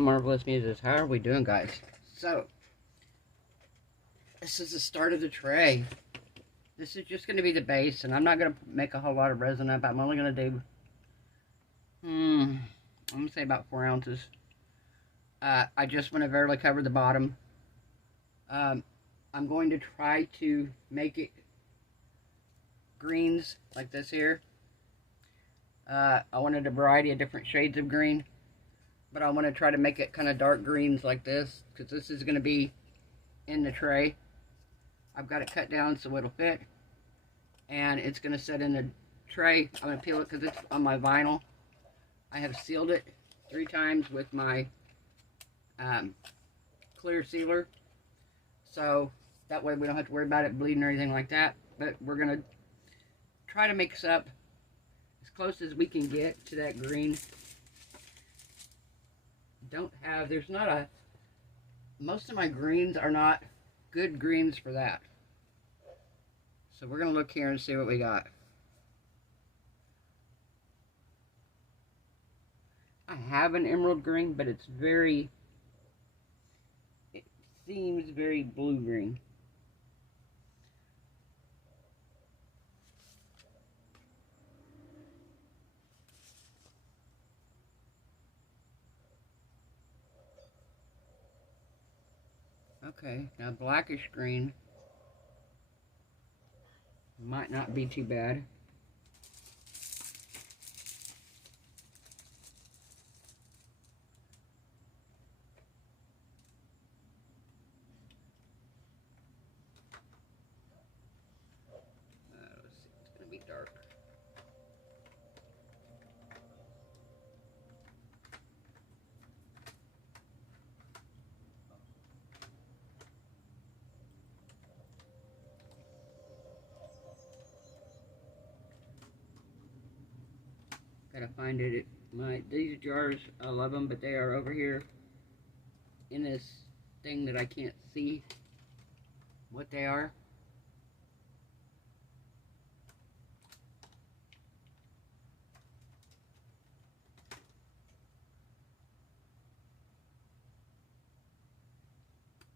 my Marvelous Muses. How are we doing, guys? So, this is the start of the tray. This is just going to be the base, and I'm not going to make a whole lot of resin up. I'm only going to do, I'm going to say about 4 ounces. I just want to barely cover the bottom. I'm going to try to make it greens like this here. I wanted a variety of different shades of green, but I want to try to make it kind of dark greens like this, because this is going to be in the tray. I've got it cut down so it'll fit, and it's going to sit in the tray. I'm going to peel it because it's on my vinyl. I have sealed it 3 times with my clear sealer, so that way we don't have to worry about it bleeding or anything like that. But we're going to try to mix up as close as we can get to that green. Most of my greens are not good greens for that. So we're going to look here and see what we got. I have an emerald green, but it seems very blue green. Okay, now blackish green might not be too bad. Let's see, it's going to be dark. Gotta find it. These jars, I love them, but they are over here in this thing that I can't see what they are.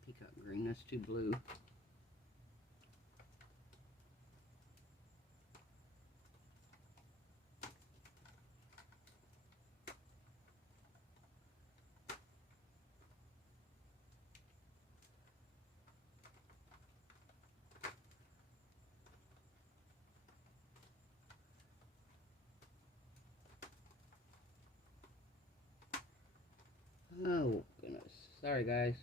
Peacock green, that's too blue. Oh, goodness. Sorry, guys.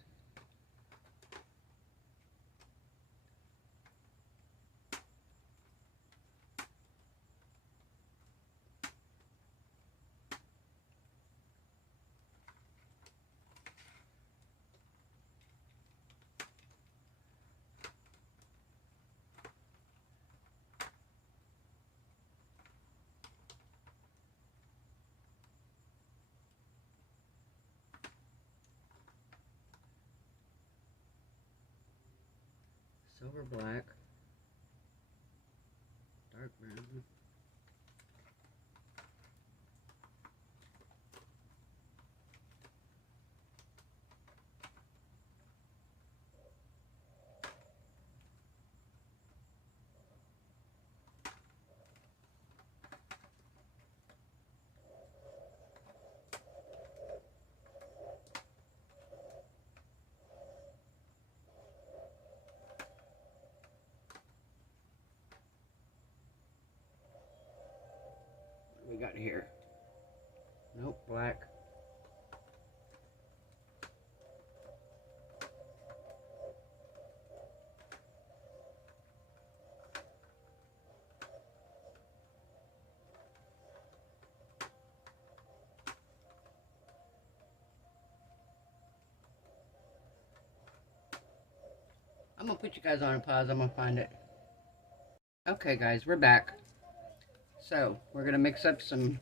Silver black, dark brown. We got here. Nope, black. I'm gonna put you guys on a pause. I'm gonna find it. Okay, guys, we're back. So, we're going to mix up some...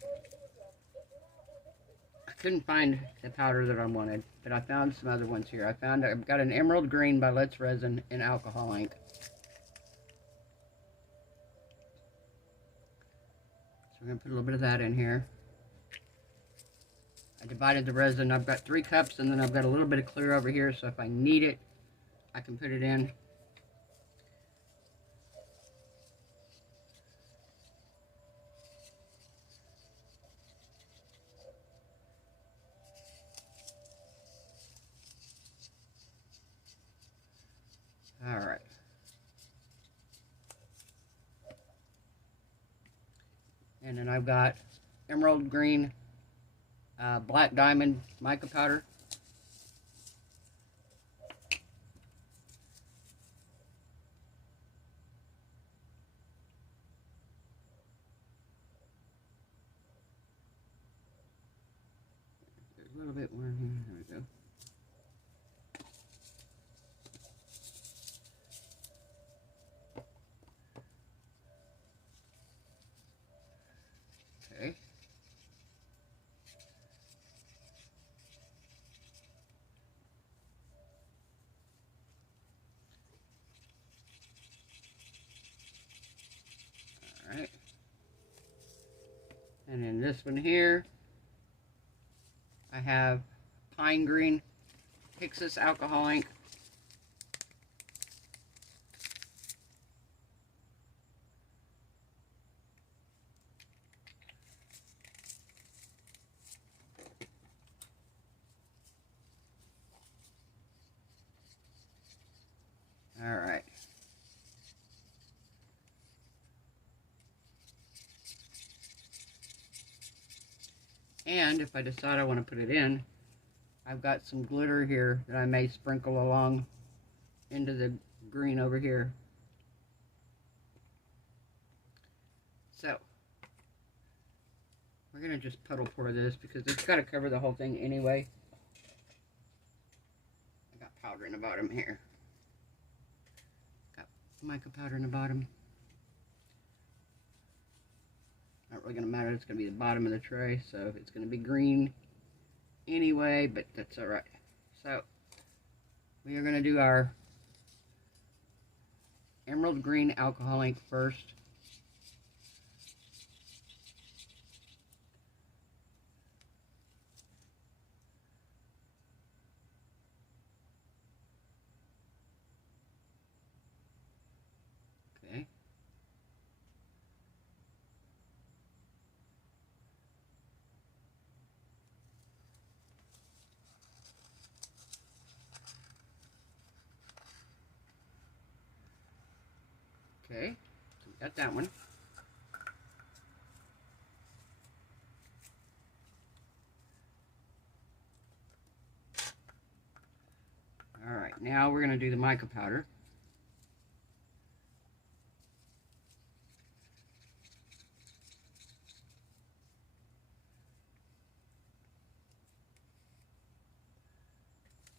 I couldn't find the powder that I wanted, but I found some other ones here. I've got an emerald green by Let's Resin in alcohol ink. So we're going to put a little bit of that in here. I divided the resin. I've got 3 cups, and then I've got a little bit of clear over here, so if I need it, I can put it in. All right. And then I've got emerald green, black diamond mica powder. There's a little bit more in here. There we go. Okay. All right. And then this one here, I have pine green Hixus alcohol ink. All right. And if I decide I want to put it in, I've got some glitter here that I may sprinkle along into the green over here. So, we're going to just puddle pour this because it's got to cover the whole thing anyway. I got powder in the bottom here. Got mica powder in the bottom. Not really going to matter, it's going to be the bottom of the tray, so it's going to be green anyway, but that's alright. So, we are going to do our emerald green alcohol ink first. Okay. Okay, so we got that one. Alright, now we're going to do the mica powder.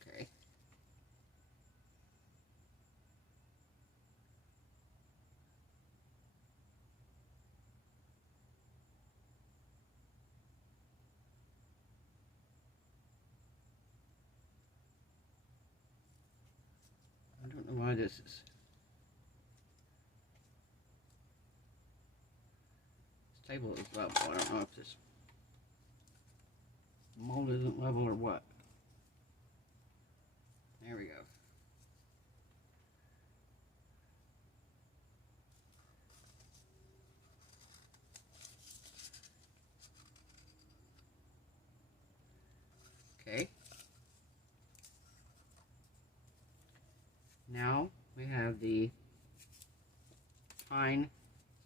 Okay. I don't know why this is. This table is level. I don't know if this mold isn't level or what. There we go. Okay. Now we have the pine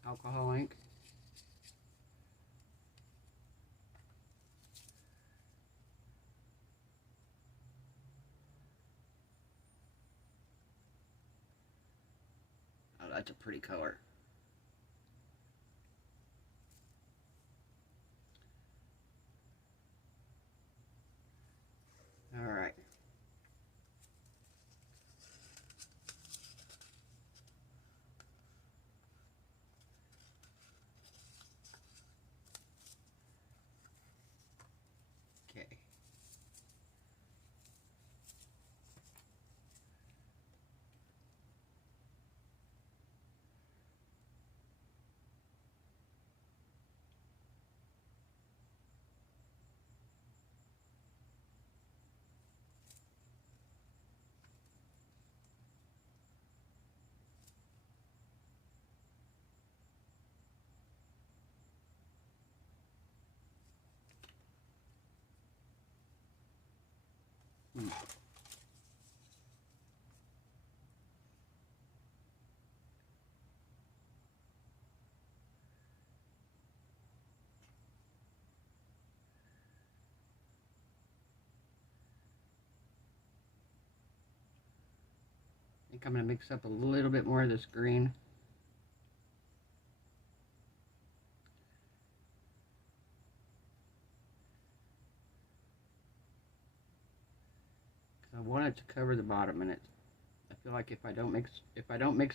alcohol ink. Oh, that's a pretty color. All right. Okay. I think I'm going to mix up a little bit more of this green. Because I want it to cover the bottom, and I feel like if I don't mix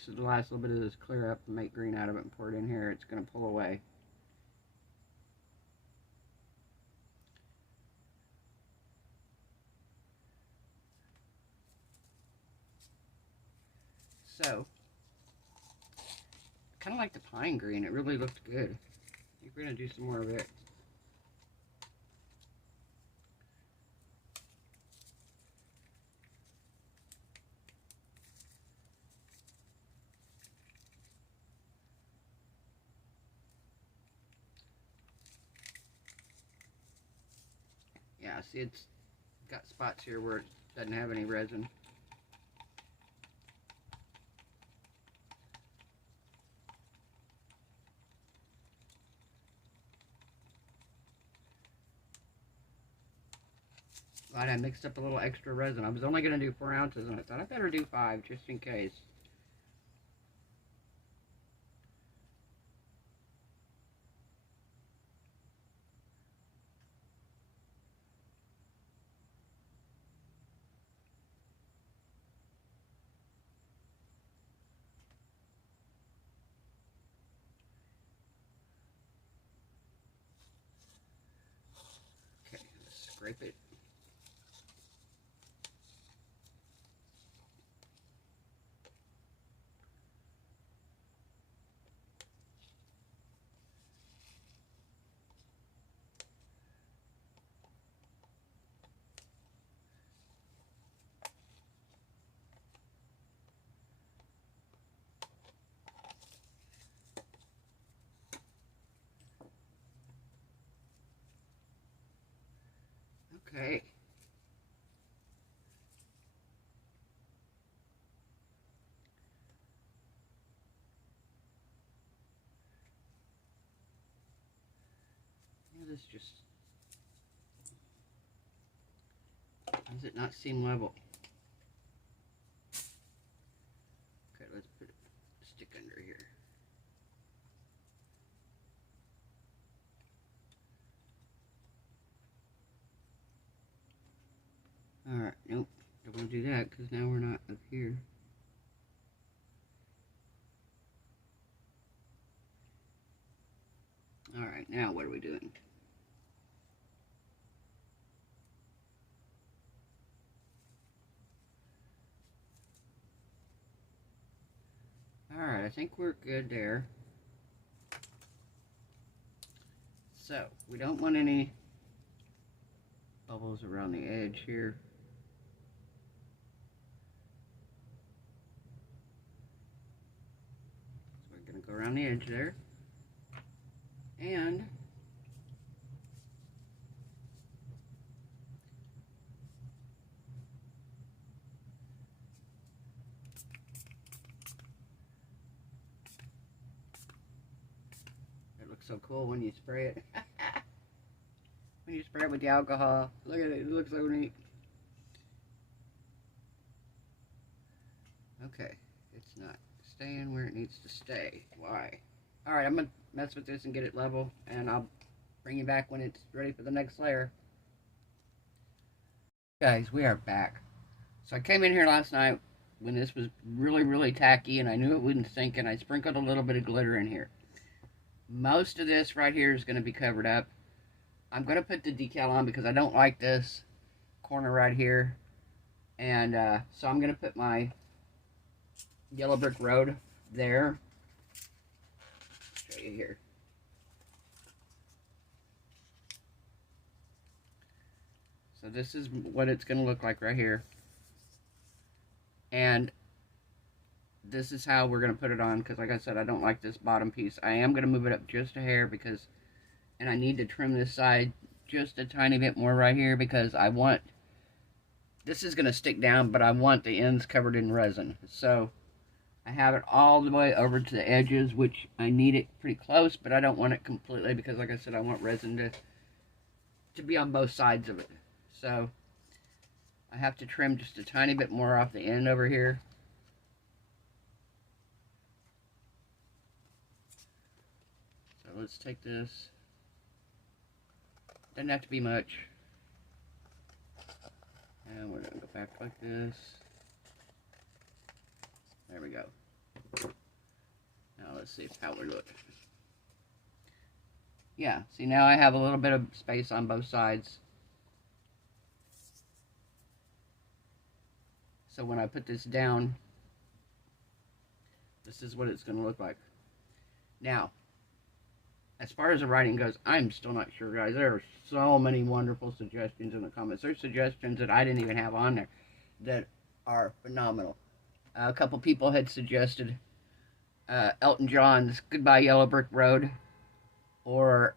the last little bit of this clear up and make green out of it and pour it in here, it's going to pull away. So, kind of like the pine green. It really looked good. I think we're going to do some more of it. Yeah, see, it's got spots here where it doesn't have any resin. Glad I mixed up a little extra resin. I was only going to do 4 ounces, and I thought I better do 5 just in case. Okay, let's scrape it. Okay. Yeah, this just... Does it not seem level? Okay, let's put a stick under here. Alright, nope. Don't want to do that because now we're not up here. Alright, now what are we doing? Alright, I think we're good there. So, we don't want any bubbles around the edge here. So we're going to go around the edge there. And it looks so cool when you spray it. When you spray it with the alcohol. Look at it, it looks so neat. Okay, it's not staying where it needs to stay. Why? Alright, I'm going to mess with this and get it level, and I'll bring you back when it's ready for the next layer. Guys, we are back. So I came in here last night when this was really tacky, and I knew it wouldn't sink, and I sprinkled a little bit of glitter in here. Most of this right here is going to be covered up. I'm going to put the decal on because I don't like this corner right here. And so I'm going to put my yellow brick road there. Show you here. So this is what it's going to look like right here. And this is how we're going to put it on, because like I said, I don't like this bottom piece. I am going to move it up just a hair because, and I need to trim this side just a tiny bit more right here because I want this is going to stick down, but I want the ends covered in resin. So I have it all the way over to the edges, which I need it pretty close, but I don't want it completely because, like I said, I want resin to be on both sides of it. So I have to trim just a tiny bit more off the end over here. So let's take this. Doesn't have to be much. And we're going to go back like this. There we go. Now let's see how we look. Yeah, see, now I have a little bit of space on both sides. So when I put this down, this is what it's going to look like. Now, as far as the writing goes, I'm still not sure, guys. There are so many wonderful suggestions in the comments. There's suggestions that I didn't even have on there that are phenomenal. A couple people had suggested Elton John's Goodbye Yellow Brick Road, or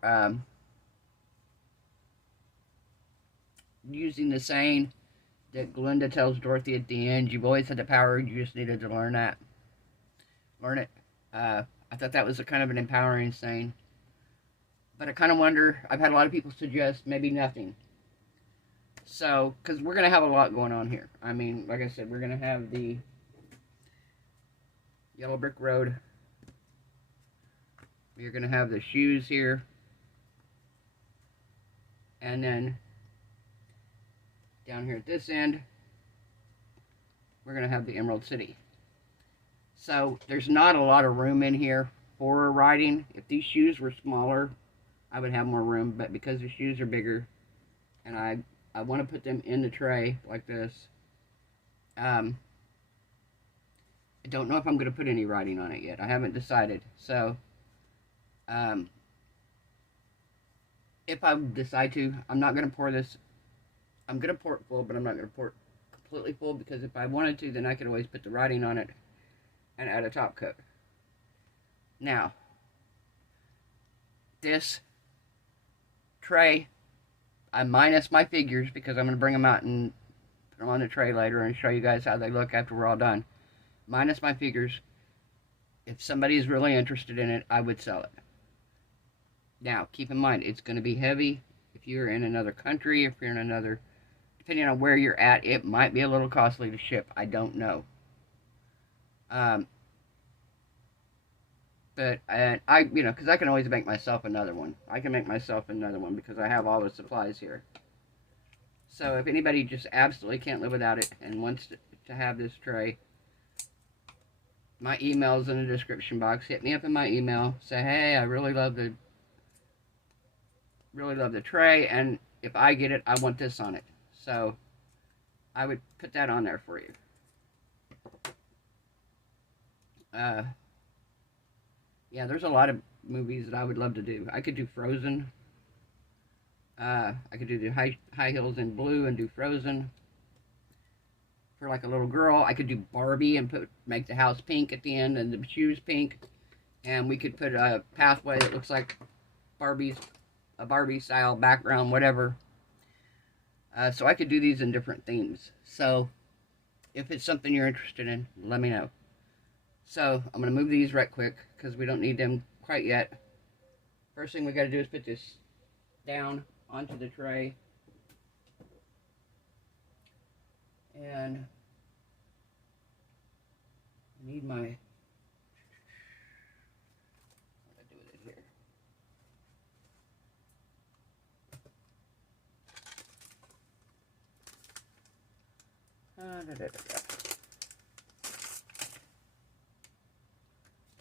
using the saying that Glinda tells Dorothy at the end, you've always had the power, you just needed to learn it. I thought that was a kind of an empowering saying. But I kind of wonder, I've had a lot of people suggest maybe nothing. So, because we're going to have a lot going on here. I mean, like I said, we're going to have the Yellow Brick Road. You're going to have the shoes here. And then down here at this end, we're going to have the Emerald City. So there's not a lot of room in here for writing. If these shoes were smaller, I would have more room. But because the shoes are bigger, and I want to put them in the tray like this, I don't know if I'm going to put any writing on it yet. I haven't decided. So if I decide to, I'm not going to pour this. I'm going to pour it full, but I'm not going to pour it completely full, because if I wanted to, then I could always put the writing on it and add a top coat. Now, this tray, I minus my figures because I'm going to bring them out and put them on the tray later and show you guys how they look after we're all done. Minus my figures. If somebody's really interested in it, I would sell it. Now, keep in mind, it's going to be heavy. If you're in another country, if you're in another, depending on where you're at, it might be a little costly to ship. I don't know. But you know, because I can always make myself another one. I can make myself another one because I have all the supplies here. So if anybody just absolutely can't live without it and wants to have this tray, my email's in the description box. Hit me up in my email. Say, hey, I really love the tray, and if I get it, I want this on it. So I would put that on there for you. Yeah, there's a lot of movies that I would love to do. I could do Frozen. I could do the high heels in blue and do Frozen. For like a little girl, I could do Barbie and make the house pink at the end and the shoes pink. And we could put a pathway that looks like a Barbie style background, whatever. So I could do these in different themes. So if it's something you're interested in, let me know. So I'm going to move these right quick because we don't need them quite yet. First thing we got to do is put this down onto the tray. And I need my, what do I do with it here?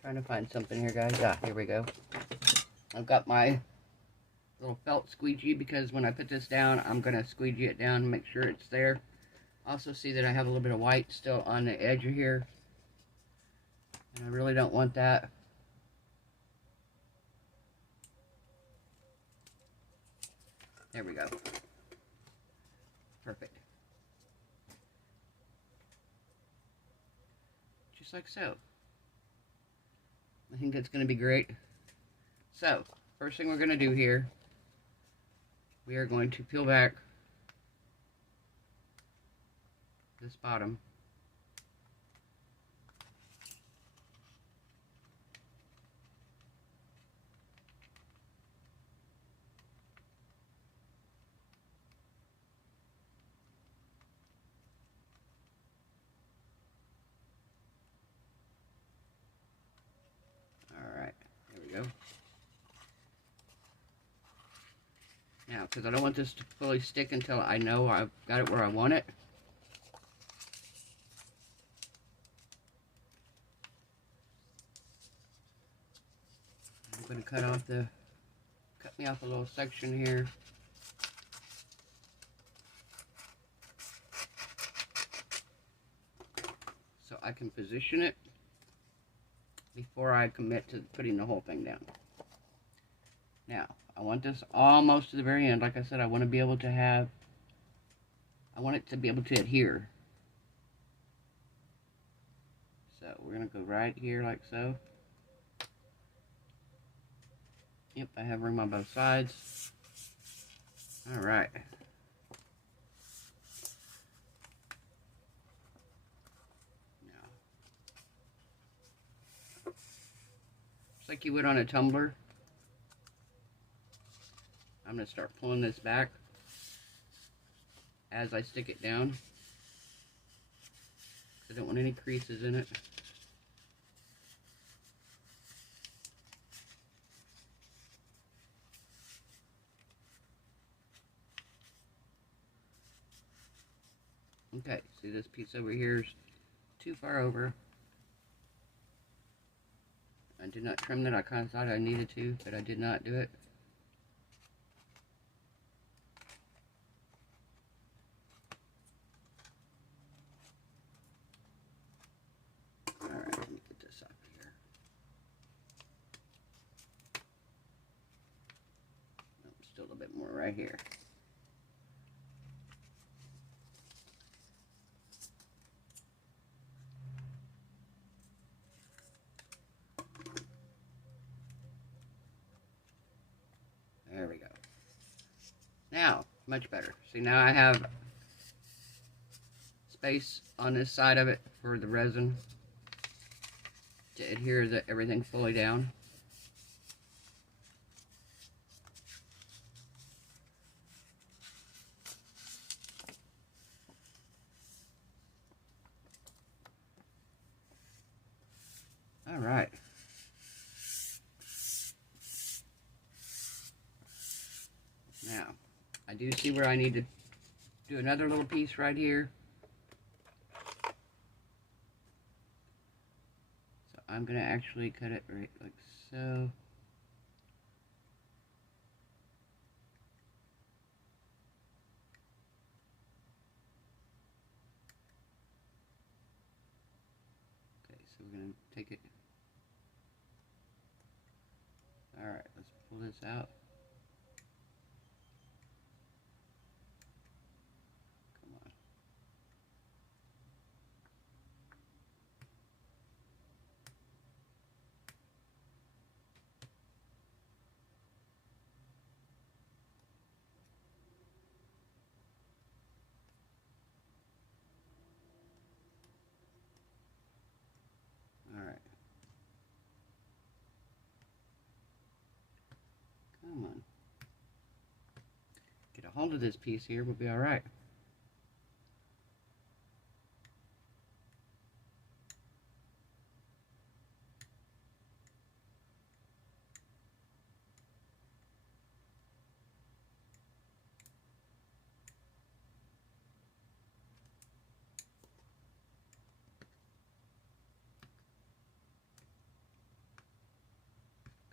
Trying to find something here, guys. Ah, here we go. I've got my little felt squeegee because when I put this down, I'm going to squeegee it down and make sure it's there. Also see that I have a little bit of white still on the edge of here. And I really don't want that. There we go. Perfect. Just like so. I think that's going to be great. So, first thing we're going to do here, we are going to peel back this bottom. Alright, there we go. Now, because I don't want this to fully stick until I know I've got it where I want it. I'm going to cut me off a little section here. So I can position it before I commit to putting the whole thing down. Now, I want this almost to the very end. Like I said, I want to be able to have, I want it to be able to adhere. So we're going to go right here like so. Yep, I have room on both sides. Alright. Now, just like you would on a tumbler, I'm going to start pulling this back as I stick it down. I don't want any creases in it. Okay, see this piece over here is too far over. I did not trim that. I kind of thought I needed to, but I did not do it. Alright, let me get this up here. Oh, still a little bit more right here. There we go. Now, much better. See, now I have space on this side of it for the resin to adhere everything fully down. All right. Now, I do see where I need to do another little piece right here. So I'm going to actually cut it right like so. Okay, so we're going to take it. All right, let's pull this out. Alright. Come on. Get a hold of this piece here, we'll be alright.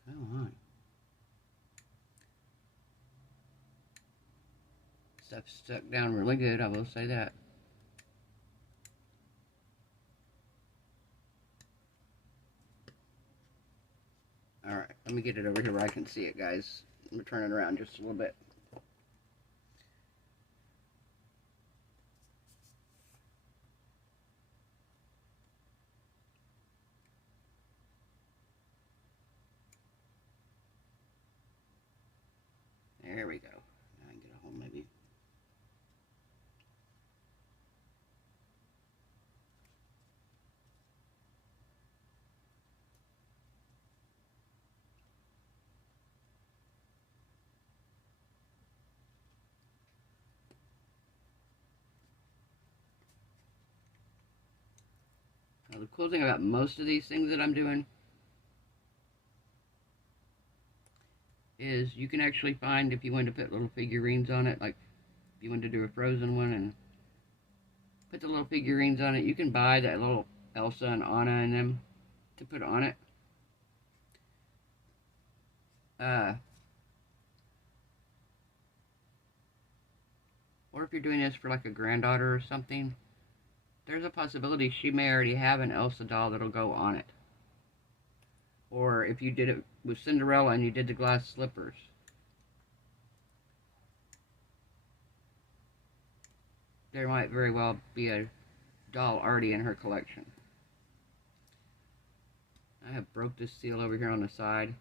Come on. Stuff's stuck down really good, I will say that. Alright, let me get it over here where I can see it, guys. I'm going to turn it around just a little bit. There we go. Now I can get a hold maybe. Now, the cool thing about most of these things that I'm doing is you can actually find, if you want to put little figurines on it, like if you want to do a Frozen one and put the little figurines on it, you can buy that little Elsa and Anna and them to put on it. Or if you're doing this for like a granddaughter or something, there's a possibility she may already have an Elsa doll that'll go on it. Or if you did it with Cinderella and you did the glass slippers. There might very well be a doll already in her collection. I have broke this seal over here on the side,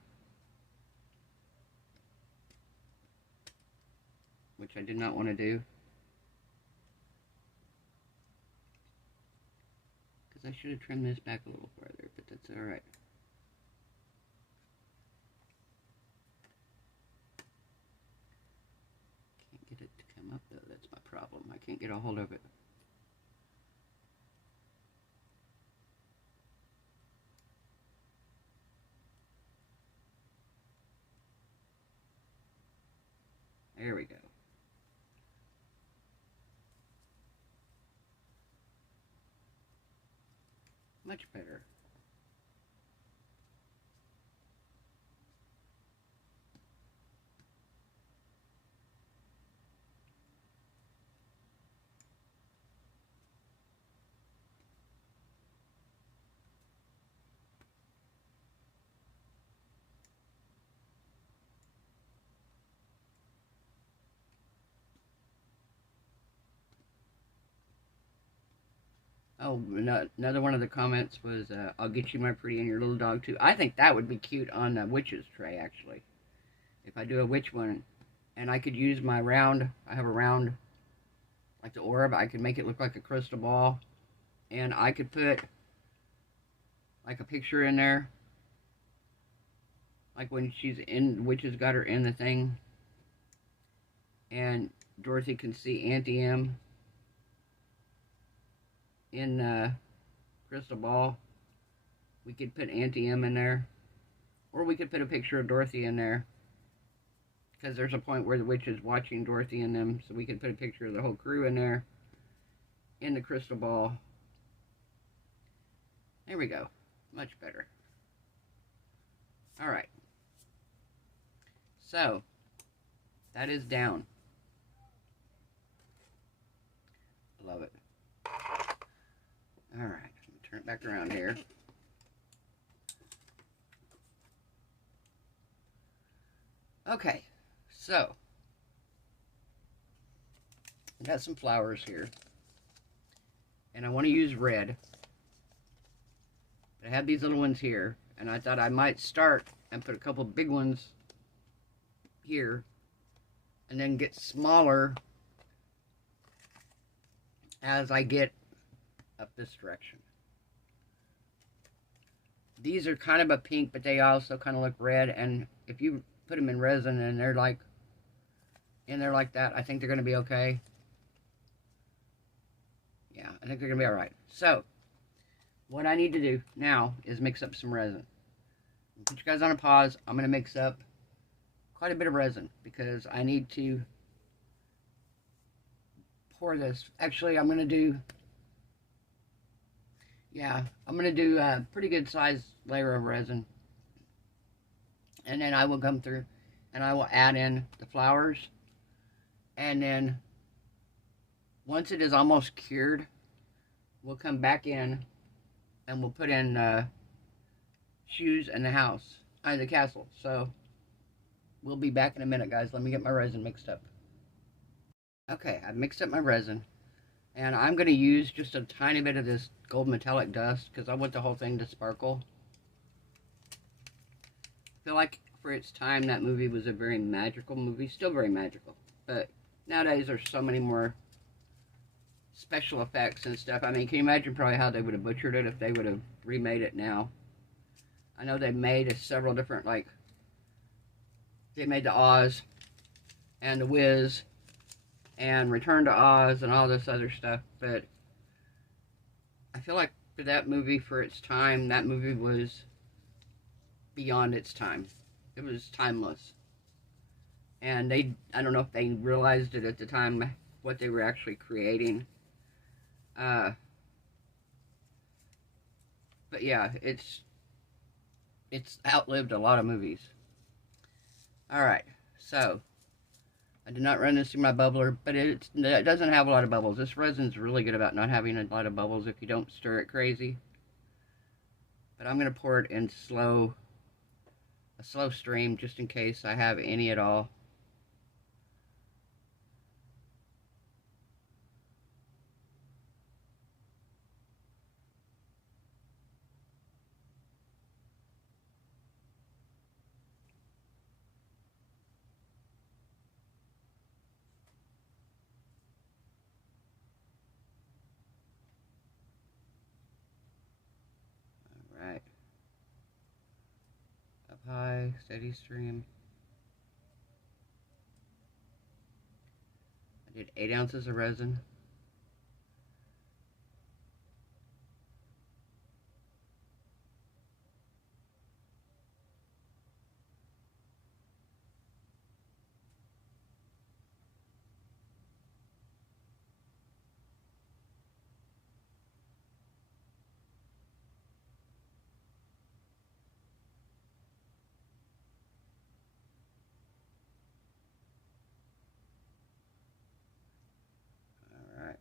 which I did not want to do. Because I should have trimmed this back a little further, but that's alright. Can't get it to come up though, that's my problem. I can't get a hold of it. There we go. Much better. Oh, another one of the comments was, I'll get you my pretty and your little dog too. I think that would be cute on a witch's tray, actually. If I do a witch one, and I could use my round, I have a round, like the orb, I could make it look like a crystal ball, and I could put, like, a picture in there, like when she's in, witches got her in the thing, and Dorothy can see Auntie M in crystal ball. We could put Auntie M in there, or we could put a picture of Dorothy in there, because there's a point where the witch is watching Dorothy and them, so we could put a picture of the whole crew in there in the crystal ball. There we go, much better. Alright, so that is down. Love it. Alright, turn it back around here. Okay, so I got some flowers here, and I want to use red. I have these little ones here, and I thought I might start and put a couple big ones here, and then get smaller as I get up this direction. These are kind of a pink, but they also kind of look red, and if you put them in resin and they're like in there like that, I think they're going to be okay. Yeah, I think they're going to be alright. So, what I need to do now is mix up some resin. Put you guys on a pause. I'm going to mix up quite a bit of resin because I need to pour this. Actually, I'm going to do, I'm going to do a pretty good sized layer of resin. And then I will come through and I will add in the flowers. And then once it is almost cured, we'll come back in and we'll put in shoes and the house, the castle. So we'll be back in a minute, guys. Let me get my resin mixed up. Okay, I've mixed up my resin. And I'm going to use just a tiny bit of this gold metallic dust because I want the whole thing to sparkle. I feel like for its time that movie was a very magical movie. Still very magical. But nowadays there's so many more special effects and stuff. I mean, can you imagine probably how they would have butchered it if they would have remade it now? I know they made several different, like, they made the Oz and the Wiz and Return to Oz and all this other stuff, but I feel like for that movie, for its time, that movie was beyond its time. It was timeless. And I don't know if they realized it at the time, what they were actually creating. But yeah, it's outlived a lot of movies. Alright, so I did not run this through my bubbler, but it doesn't have a lot of bubbles. This resin's really good about not having a lot of bubbles if you don't stir it crazy. But I'm going to pour it in a slow stream just in case I have any at all. Alright. Up high, steady stream. I did 8 ounces of resin. Alright.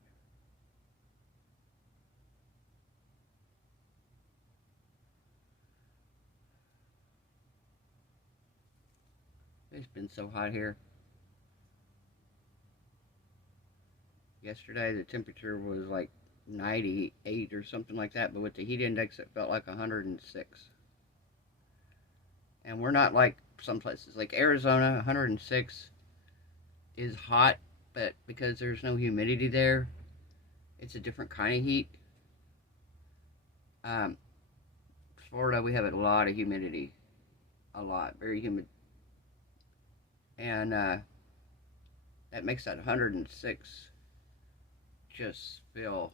It's been so hot here. Yesterday the temperature was like 98 or something like that, but with the heat index it felt like 106. And we're not like some places like Arizona. 106 is hot, but because there's no humidity there, it's a different kind of heat. Florida, we have a lot of humidity, a lot, very humid, and that makes that 106 just feel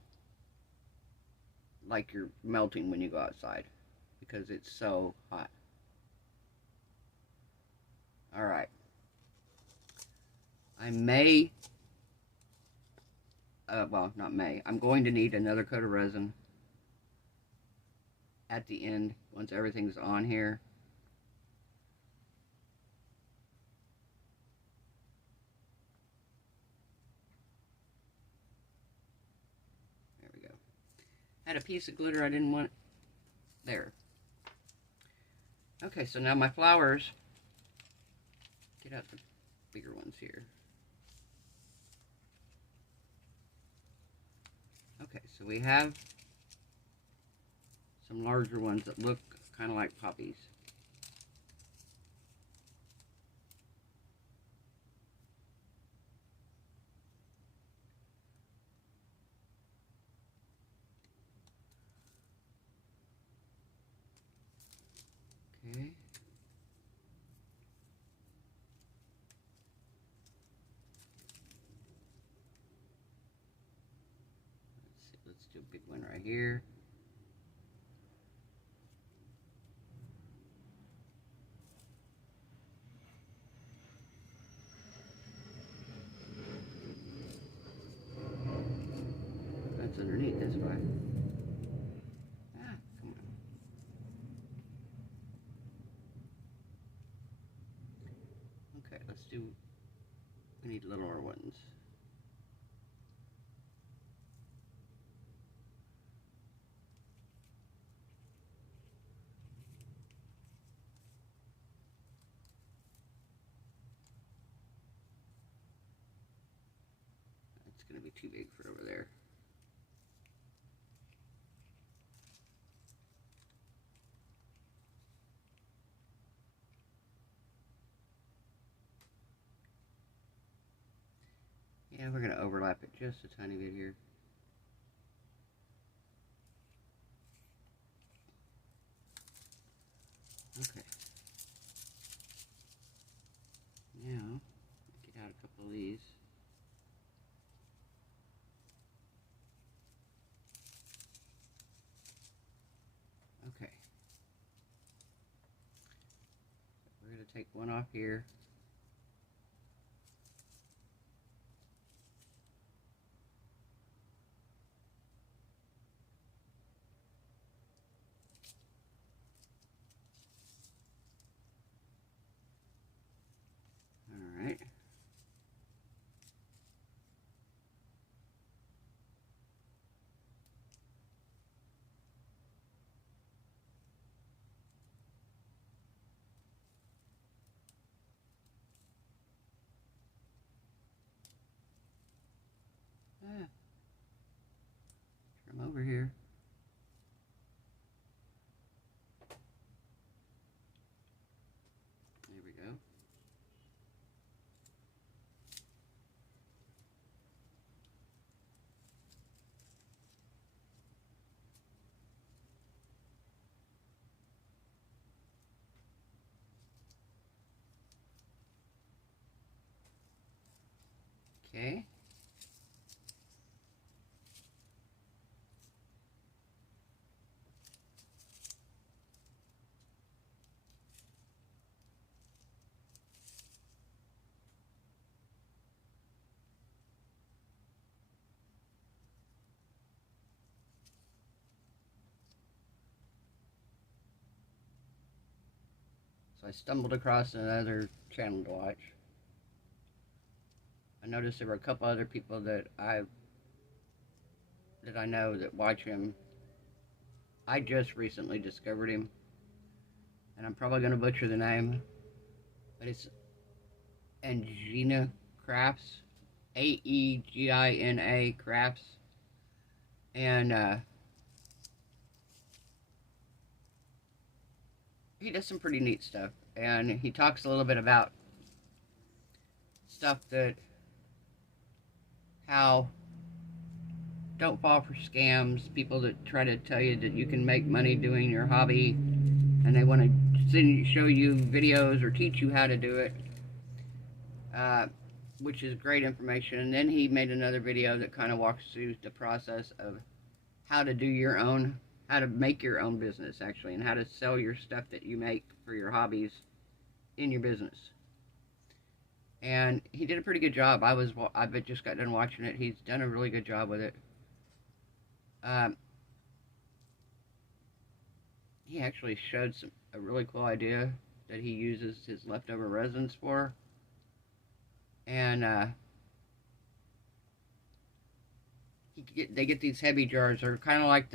like you're melting when you go outside because it's so hot. Alright. I may, well, not may, I'm going to need another coat of resin at the end once everything's on here. There we go. Had a piece of glitter I didn't want there. Okay, so now my flowers, get out the bigger ones here. Okay, so we have some larger ones that look kind of like poppies. Okay. Let's do a big one right here. That's underneath, that's why. Ah, come on. Okay, let's do, we need littler ones. It's going to be too big for over there. Yeah, we're going to overlap it just a tiny bit here. Okay. Now, get out a couple of these. take one off here. All right. From over here. There we go. Okay. So I stumbled across another channel to watch. I noticed there were a couple other people that I know that watch him. I just recently discovered him, and I'm probably going to butcher the name, but it's Angina Crafts, Aegina Crafts, and he does some pretty neat stuff, and he talks a little bit about stuff that, how don't fall for scams, people that try to tell you that you can make money doing your hobby, and they want to show you videos or teach you how to do it, which is great information. And then he made another video that kind of walks through the process of how to do your own, how to make your own business, actually, and how to sell your stuff that you make for your hobbies in your business. And he did a pretty good job. I've just got done watching it. He's done a really good job with it. He actually showed a really cool idea that he uses his leftover resins for. And they get these heavy jars. They're kind of like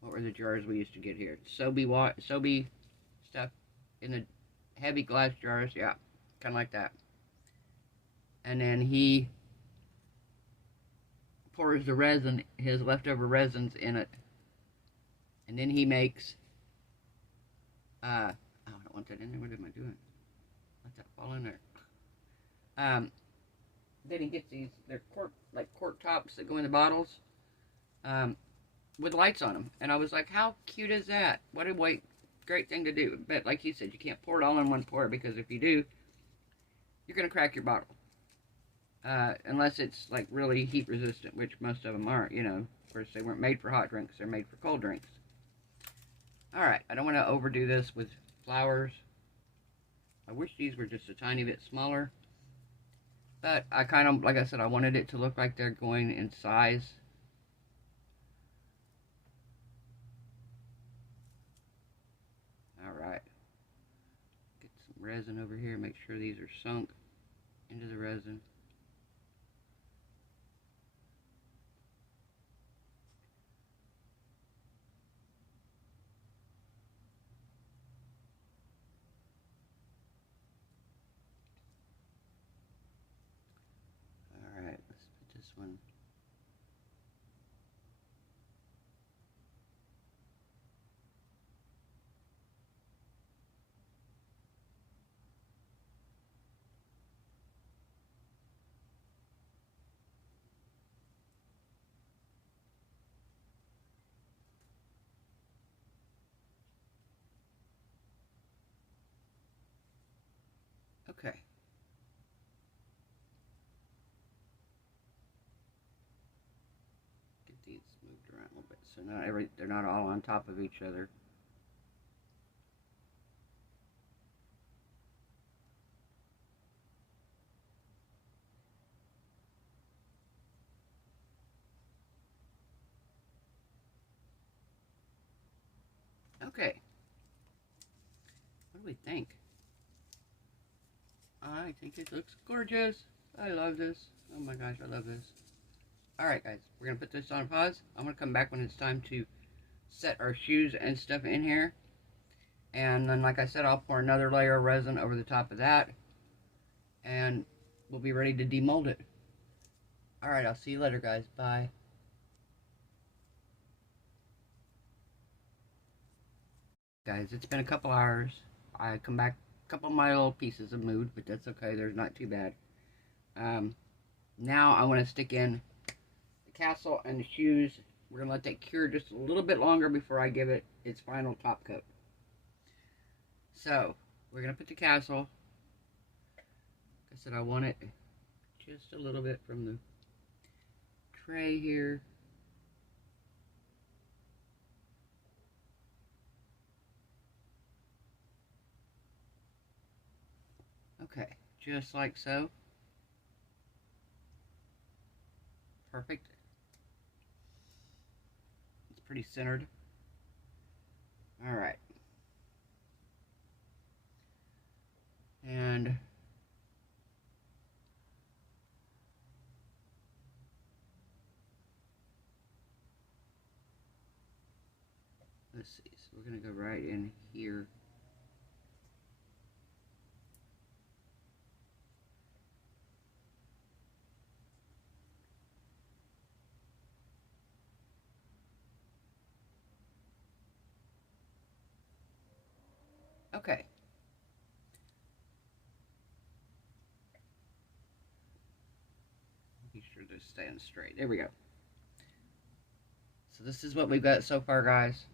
what were the jars we used to get here? Sobe stuff in the heavy glass jars. Yeah, kind of like that. And then he pours the resin, his leftover resins in it. And then he makes, oh, I don't want that in there. What am I doing? Let that fall in there. Then he gets these, they're quart tops that go in the bottles, with lights on them. And I was like, how cute is that? What a great thing to do. But like he said, you can't pour it all in one pour, because if you do, you're going to crack your bottle. Unless it's like really heat resistant, which most of them aren't, you know. Of course, they weren't made for hot drinks, they're made for cold drinks. Alright, I don't want to overdo this with flowers. I wish these were just a tiny bit smaller. But I kind of, like I said, I wanted it to look like they're going in size. Alright. Get some resin over here, make sure these are sunk into the resin. Alright, let's put this one. Okay. Get these moved around a little bit so they're not all on top of each other. really think? I think it looks gorgeous. I love this. Oh my gosh, I love this. Alright guys, we're going to put this on pause. I'm going to come back when it's time to set our shoes and stuff in here. And then, like I said, I'll pour another layer of resin over the top of that. And we'll be ready to demold it. Alright, I'll see you later guys. Bye. Guys, it's been a couple hours. I come back, a couple of my little pieces have moved, but that's okay. They're not too bad. Now I want to stick in the castle and the shoes. We're going to let that cure just a little bit longer before I give it its final top coat. So, we're going to put the castle. Like I said, I want it just a little bit from the tray here. Okay, just like so. Perfect. It's pretty centered. Alright. And let's see, so we're going to go right in here. Okay. Be sure to stand straight. There we go. So this is what we've got so far, guys.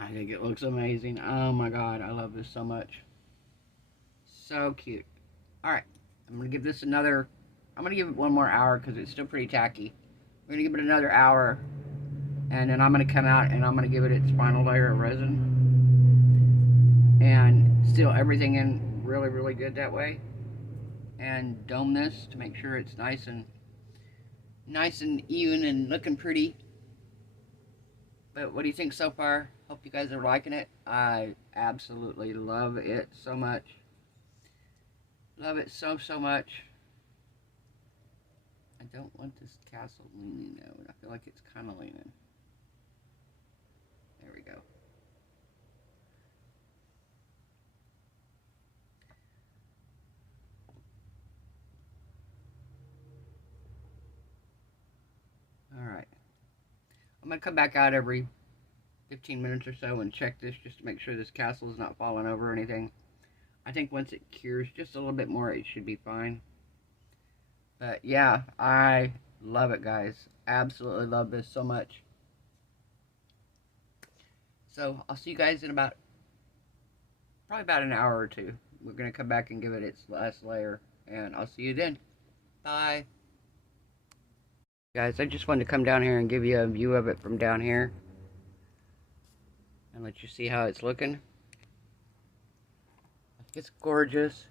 I think it looks amazing. Oh my god, I love this so much. So cute. Alright, I'm going to give this another, I'm going to give it one more hour because it's still pretty tacky. We're going to give it another hour, and then I'm going to come out and I'm going to give it its final layer of resin. And seal everything in really, really good that way. And dome this to make sure it's nice and even and looking pretty. But what do you think so far? Hope you guys are liking it. I absolutely love it so much. Love it so much. I don't want this castle leaning though. I feel like it's kind of leaning. There we go. Alright. I'm going to come back out every 15 minutes or so and check this just to make sure this castle is not falling over or anything. I think once it cures just a little bit more, it should be fine. But yeah, I love it, guys. Absolutely love this so much. So I'll see you guys in probably about an hour or two. We're going to come back and give it its last layer. And I'll see you then. Bye. Guys, I just wanted to come down here and give you a view of it from down here. And let you see how it's looking. I think it's gorgeous.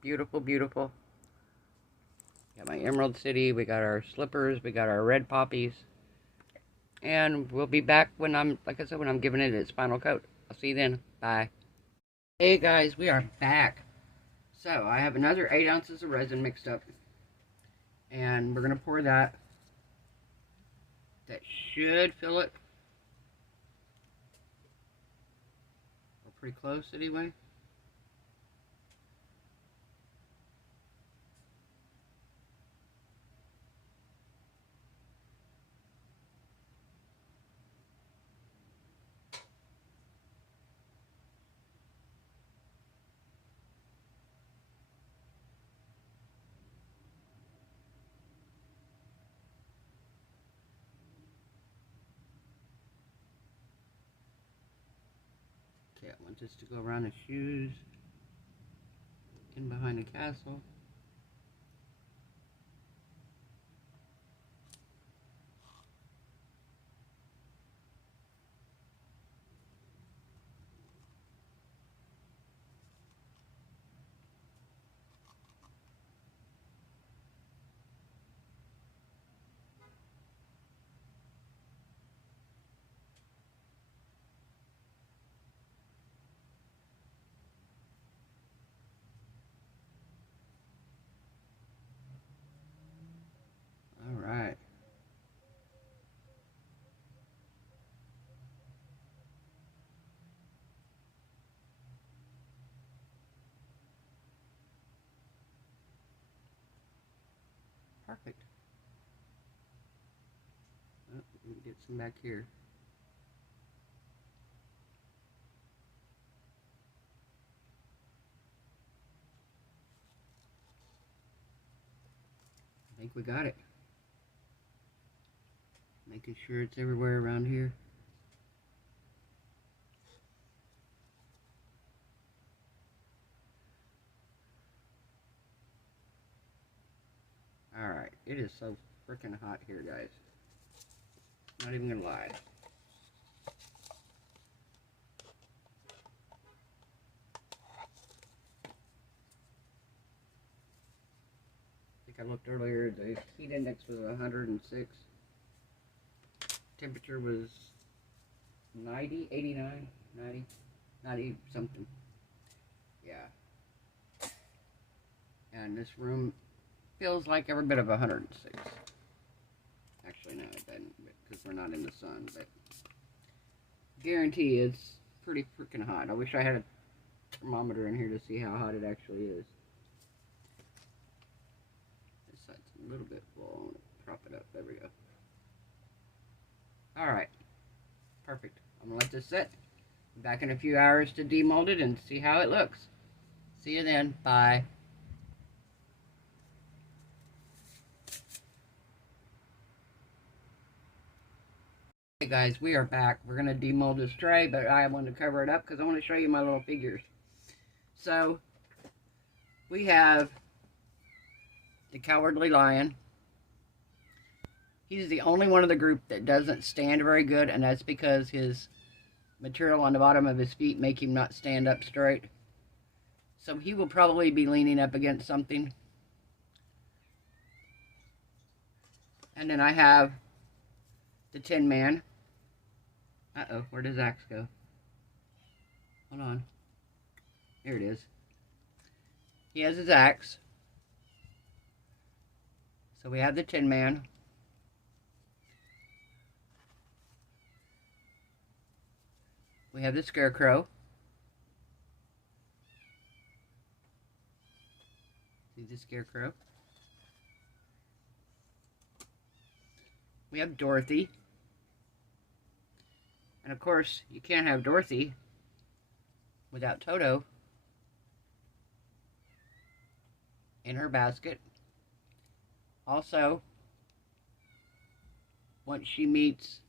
Beautiful, beautiful. Got my Emerald City. We got our slippers. We got our red poppies. And we'll be back when like I said, when I'm giving it its final coat. I'll see you then. Bye. Hey guys, we are back. So, I have another 8 ounces of resin mixed up. And we're going to pour that. That should fill it. We're pretty close anyway. Okay, I want this to go around the shoes, in behind the castle. Perfect. Oh, we can get some back here. I think we got it. Making sure it's everywhere around here. Alright, it is so freaking hot here, guys. Not even gonna lie. I think I looked earlier, the heat index was 106. Temperature was 90, 89, 90, 90 something. Yeah. And this room feels like every bit of 106. Actually, no, it doesn't, because we're not in the sun, but guarantee it's pretty freaking hot. I wish I had a thermometer in here to see how hot it actually is. This side's a little bit full. I want to prop it up. There we go. Alright. Perfect. I'm going to let this sit. Back in a few hours to demold it and see how it looks. See you then. Bye. Hey guys, we are back. We're going to demold this tray, but I wanted to cover it up because I want to show you my little figures. So, we have the Cowardly Lion. He's the only one of the group that doesn't stand very good, and that's because his material on the bottom of his feet make him not stand up straight. So he will probably be leaning up against something. And then I have the Tin Man. Uh-oh, where does axe go? Hold on. Here it is. He has his axe. So we have the Tin Man. We have the Scarecrow. See the Scarecrow. We have Dorothy. And of course, you can't have Dorothy without Toto in her basket. Also, once she meets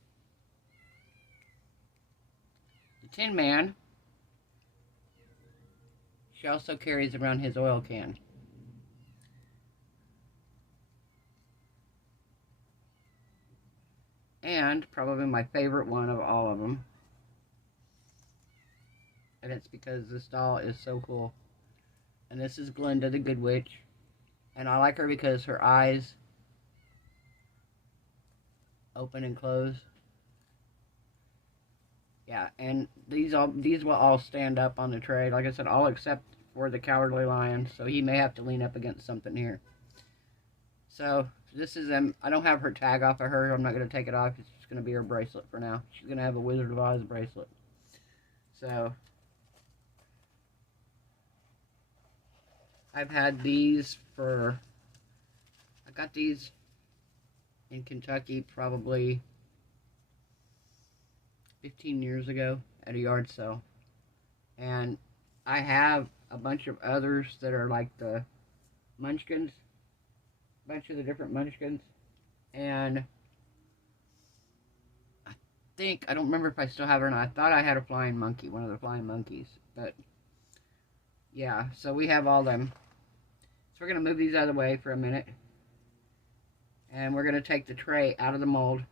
the Tin Man, she also carries around his oil can. And probably my favorite one of all of them. And it's because this doll is so cool. And this is Glinda the Good Witch. And I like her because her eyes open and close. Yeah, and these will all stand up on the tray. Like I said, all except for the Cowardly Lion. So he may have to lean up against something here. So this is I don't have her tag off of her. I'm not going to take it off. It's just going to be her bracelet for now. She's going to have a Wizard of Oz bracelet. So I've had these for, I got these in Kentucky probably 15 years ago at a yard sale. And I have a bunch of others that are like the Munchkins. Bunch of the different Munchkins, and I don't remember if I still have it or not. I thought I had a flying monkey, one of the flying monkeys, but yeah, so we have all them. So we're going to move these out of the way for a minute, and we're going to take the tray out of the mold.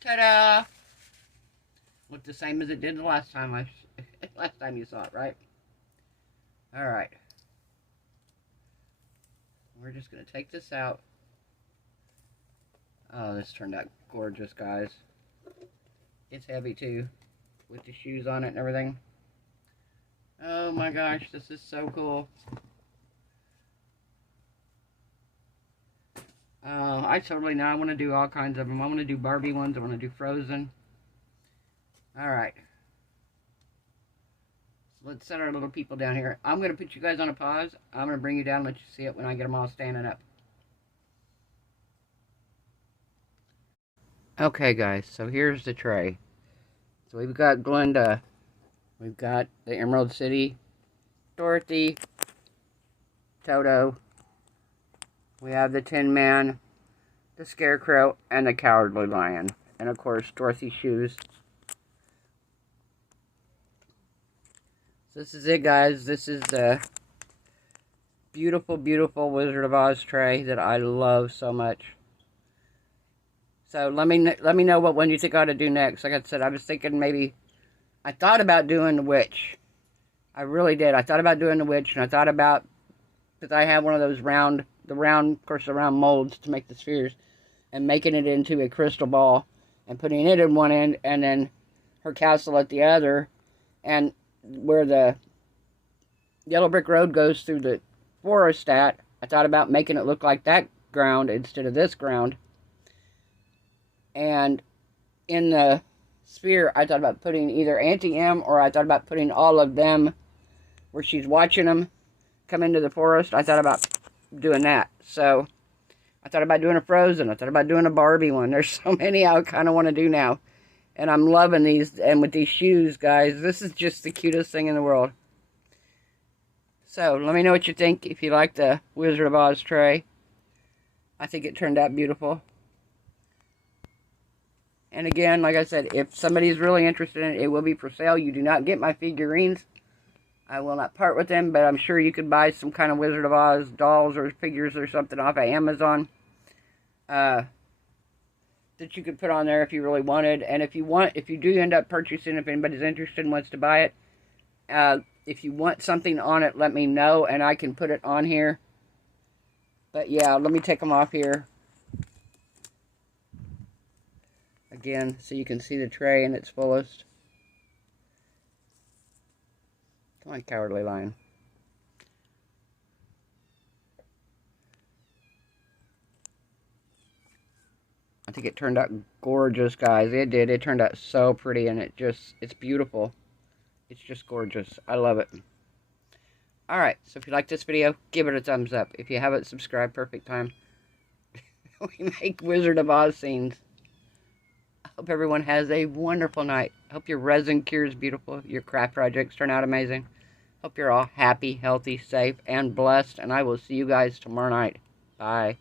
Ta-da! Looked the same as it did the last time last time you saw it, right? All right. We're just going to take this out. Oh, this turned out gorgeous, guys. It's heavy, too, with the shoes on it and everything. Oh, my gosh, this is so cool. I totally know. I want to do all kinds of them. I want to do Barbie ones. I want to do Frozen. All right. let's set our little people down here. I'm going to put you guys on a pause. I'm going to bring you down and let you see it when I get them all standing up. Okay, guys, so here's the tray. So we've got Glenda. We've got the Emerald City, Dorothy, Toto. We have the Tin Man, the Scarecrow, and the Cowardly Lion. And, of course, Dorothy's shoes. So this is it, guys. This is the beautiful, beautiful Wizard of Oz tray that I love so much. So let me know what one you think I ought to do next. Like I said, I was thinking maybe... I thought about doing the witch. I really did. I thought about doing the witch, and I thought about... Because I have one of those round molds to make the spheres, and making it into a crystal ball, and putting it in one end, and then her castle at the other, and where the yellow brick road goes through the forest at, I thought about making it look like that ground instead of this ground. And in the sphere, I thought about putting either Auntie M, or I thought about putting all of them where she's watching them come into the forest. I thought about doing that. So I thought about doing a Frozen. I thought about doing a Barbie one. There's so many I kind of want to do now. And I'm loving these. And with these shoes, guys, this is just the cutest thing in the world. So let me know what you think. If you like the Wizard of Oz tray, I think it turned out beautiful. And again, like I said, if somebody's really interested in it, it will be for sale. You do not get my figurines. I will not part with them, but I'm sure you could buy some kind of Wizard of Oz dolls or figures or something off of Amazon that you could put on there if you really wanted. And if you do end up purchasing, if anybody's interested and wants to buy it, if you want something on it, let me know and I can put it on here. But yeah, let me take them off here. Again, so you can see the tray in its fullest. Come on, Cowardly Lion. I think it turned out gorgeous, guys. It did. It turned out so pretty, and it's beautiful. It's just gorgeous. I love it. Alright, so if you like this video, give it a thumbs up. If you haven't subscribed, perfect time. We make Wizard of Oz scenes. Hope everyone has a wonderful night. Hope your resin cure is beautiful. Your craft projects turn out amazing. Hope you're all happy, healthy, safe, and blessed. And I will see you guys tomorrow night. Bye.